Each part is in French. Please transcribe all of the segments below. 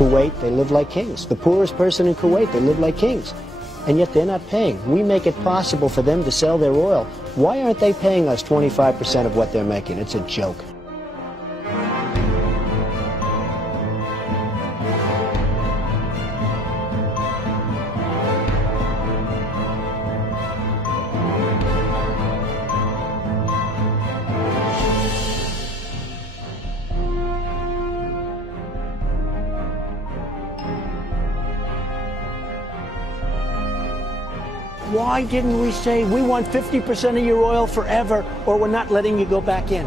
Kuwait, they live like kings. The poorest person in Kuwait, they live like kings. And yet they're not paying. We make it possible for them to sell their oil. Why aren't they paying us 25% of what they're making? It's a joke. Why didn't we say, we want 50% of your oil forever, or we're not letting you go back in?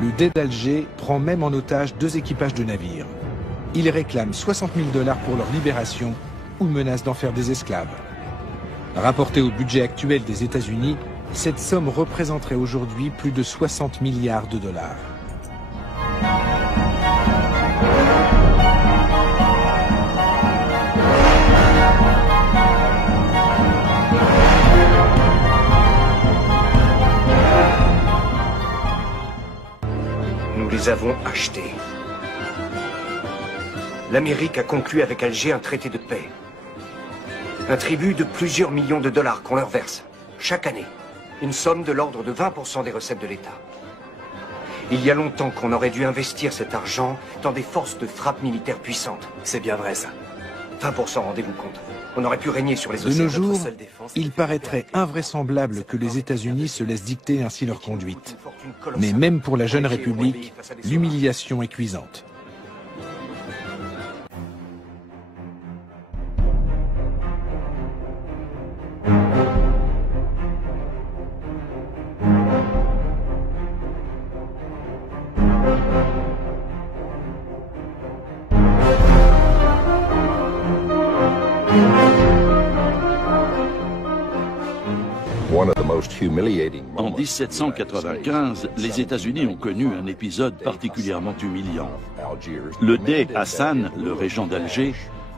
Le Dey d'Alger prend même en otage 2 équipages de navires. Ils réclament 60 000 $ pour leur libération ou menacent d'en faire des esclaves. Rapporté au budget actuel des États-Unis, cette somme représenterait aujourd'hui plus de 60 milliards $. Nous les avons achetés. L'Amérique a conclu avec Alger un traité de paix. Un tribut de plusieurs millions de dollars qu'on leur verse, chaque année. Une somme de l'ordre de 20% des recettes de l'État. Il y a longtemps qu'on aurait dû investir cet argent dans des forces de frappe militaires puissantes. C'est bien vrai, ça. 20%, rendez-vous compte. On aurait pu régner sur les océans. De nos jours, il paraîtrait invraisemblable que les États-Unis se laissent dicter ainsi leur conduite. Mais même pour la jeune République, l'humiliation est cuisante. En 1795, les États-Unis ont connu un épisode particulièrement humiliant. Le Dey Hassan, le régent d'Alger,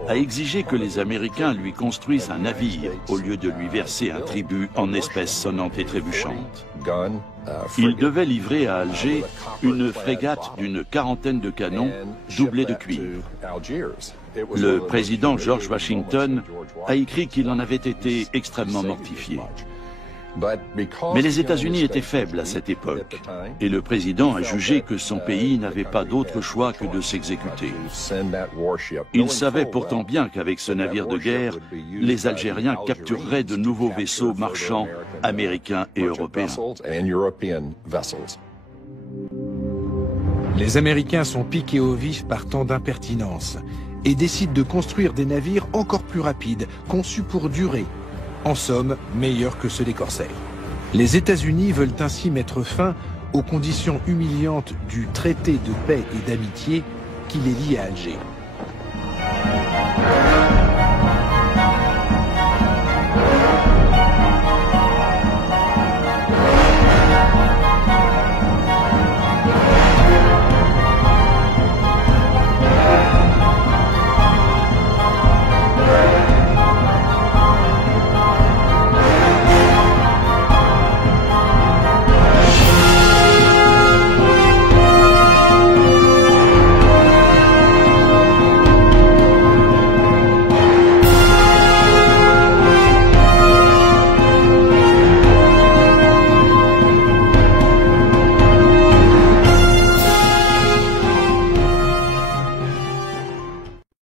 a exigé que les Américains lui construisent un navire au lieu de lui verser un tribut en espèces sonnantes et trébuchantes. Il devait livrer à Alger une frégate d'une quarantaine de canons doublés de cuivre. Le président George Washington a écrit qu'il en avait été extrêmement mortifié. Mais les États-Unis étaient faibles à cette époque, et le président a jugé que son pays n'avait pas d'autre choix que de s'exécuter. Il savait pourtant bien qu'avec ce navire de guerre, les Algériens captureraient de nouveaux vaisseaux marchands américains et européens. Les Américains sont piqués au vif par tant d'impertinence et décident de construire des navires encore plus rapides, conçus pour durer. En somme, meilleurs que ceux des corsaires. Les États-Unis veulent ainsi mettre fin aux conditions humiliantes du traité de paix et d'amitié qui les lie à Alger.